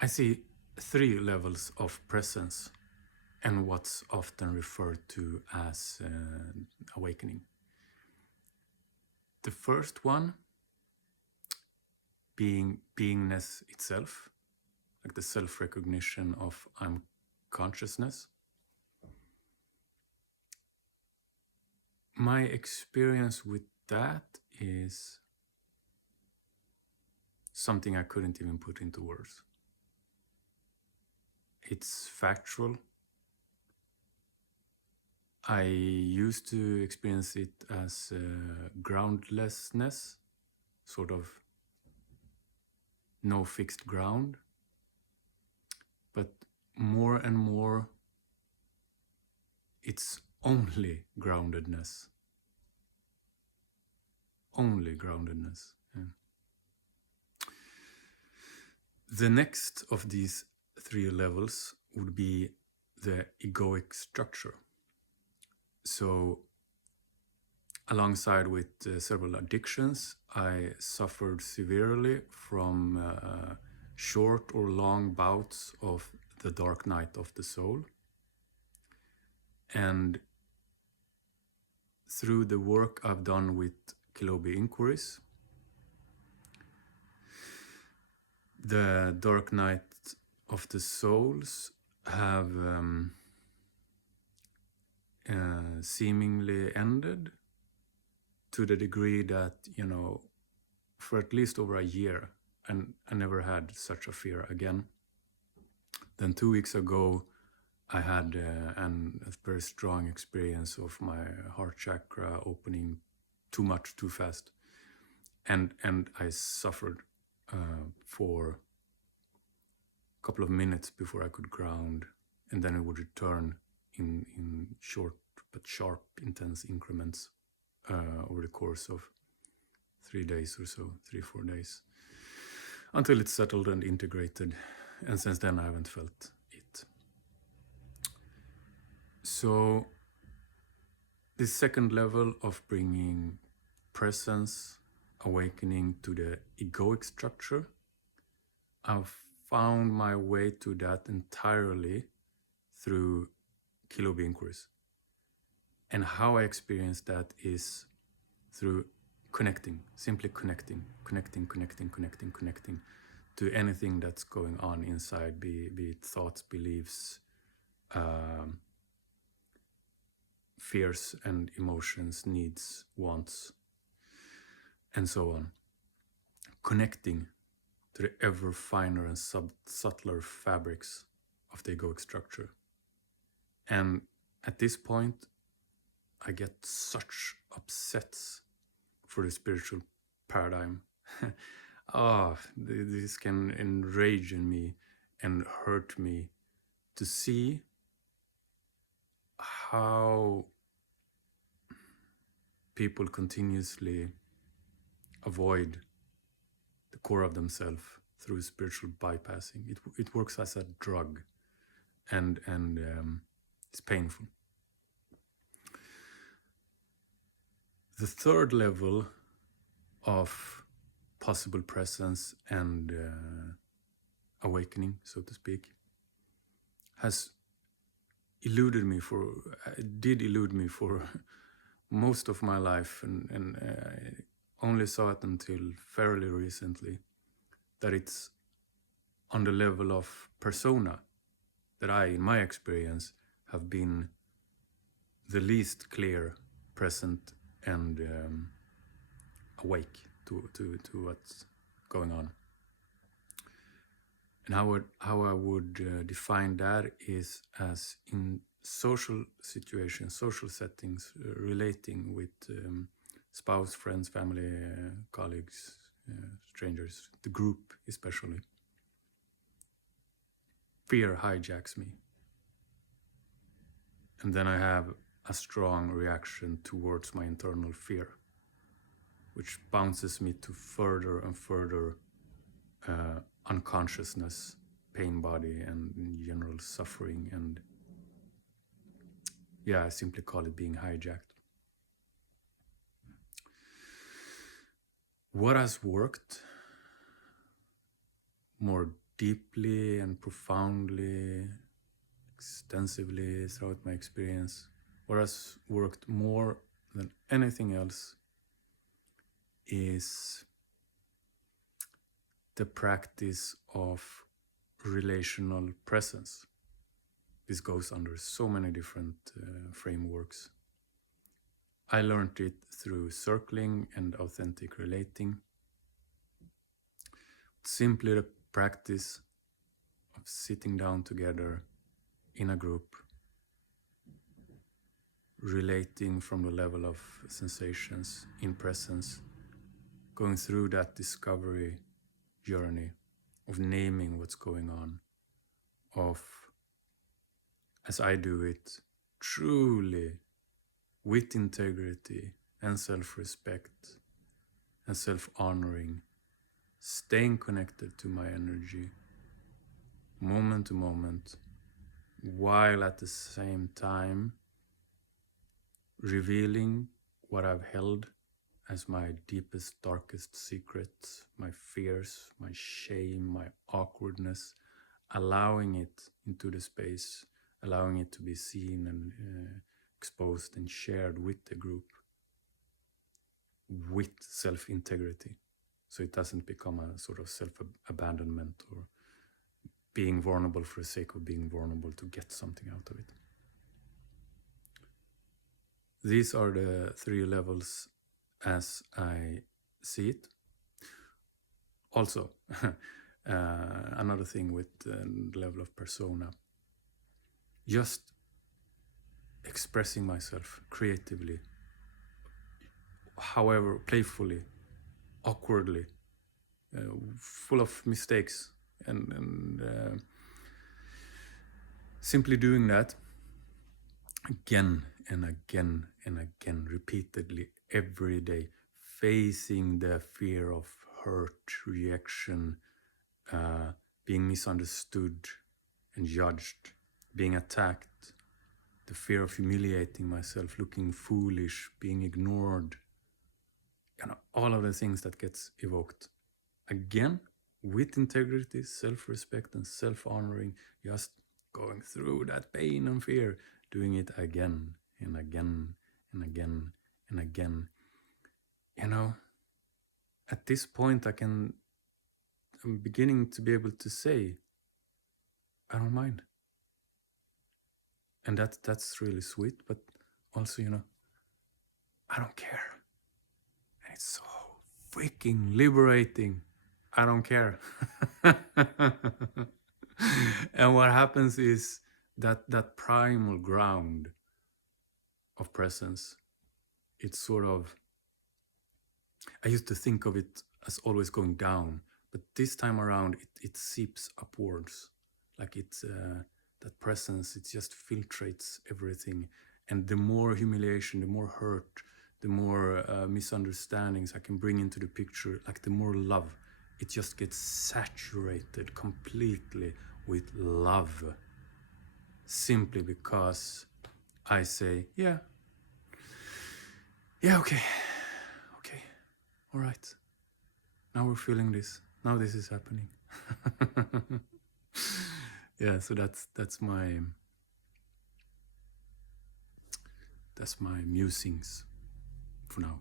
I see three levels of presence and what's often referred to as awakening. The first one being beingness itself, like the self-recognition of I'm consciousness. My experience with that is something I couldn't even put into words. It's factual. I used to experience it as groundlessness, sort of no fixed ground. But more and more, it's only groundedness. Only groundedness. Yeah. The next of these three levels would be the egoic structure. So, alongside with several addictions, I suffered severely from short or long bouts of the dark night of the soul. And through the work I've done with Kilobi inquiries, the dark night of the souls have seemingly ended, to the degree that, for at least over a year, and I never had such a fear again. Then 2 weeks ago, I had a very strong experience of my heart chakra opening too much, too fast. And I suffered for a couple of minutes before I could ground, and then it would return in short but sharp, intense increments over the course of 3 days or so, 3-4 days, until it settled and integrated. And since then I haven't felt it. So this second level of bringing presence, awakening to the egoic structure, I've found my way to that entirely through Kilobi inquiries. And how I experience that is through connecting, simply connecting to anything that's going on inside, be it thoughts, beliefs, fears and emotions, needs, wants, and so on. Connecting to the ever finer and subtler fabrics of the egoic structure. And at this point, I get such upsets for the spiritual paradigm. This can enrage in me and hurt me to see how people continuously avoid the core of themselves through spiritual bypassing. It works as a drug, and it's painful. The third level of possible presence and awakening, so to speak, did elude me for most of my life, and I only saw it until fairly recently, that it's on the level of persona that I, in my experience, have been the least clear, present, and awake to what's going on. And how I would define that is as in social situations, social settings, relating with spouse, friends, family, colleagues, strangers, the group especially. Fear hijacks me. And then I have a strong reaction towards my internal fear, which bounces me to further and further unconsciousness, pain body, and in general suffering. And yeah, I simply call it being hijacked. What has worked more deeply and profoundly, extensively throughout my experience, what has worked more than anything else is the practice of relational presence. This goes under so many different frameworks. I learned it through circling and authentic relating. Simply the practice of sitting down together in a group, relating from the level of sensations in presence, going through that discovery journey of naming what's going on, of, as I do it, truly with integrity and self-respect and self-honoring, staying connected to my energy moment to moment, while at the same time revealing what I've held as my deepest, darkest secrets, my fears, my shame, my awkwardness, allowing it into the space, allowing it to be seen and exposed and shared with the group, with self-integrity, so it doesn't become a sort of self-abandonment or being vulnerable for the sake of being vulnerable to get something out of it. These are the 3 levels as I see it. Also, another thing with the level of persona, just expressing myself creatively, however, playfully, awkwardly, full of mistakes, and simply doing that again and again and again, repeatedly, every day, facing the fear of hurt, reaction, being misunderstood and judged, being attacked, the fear of humiliating myself, looking foolish, being ignored, all of the things that gets evoked. Again, with integrity, self-respect and self-honoring, just going through that pain and fear, doing it again and again and again and again. At this point I'm beginning to be able to say, I don't mind. And that's really sweet, but also, I don't care. And it's so freaking liberating. I don't care. And what happens is that primal ground of presence, it's sort of, I used to think of it as always going down, but this time around it seeps upwards. Like it's that presence, it just filtrates everything. And the more humiliation, the more hurt, the more misunderstandings I can bring into the picture, like the more love, it just gets saturated completely with love. Simply because I say, yeah, okay, all right. Now we're feeling this. Now this is happening. Yeah, so that's my musings for now.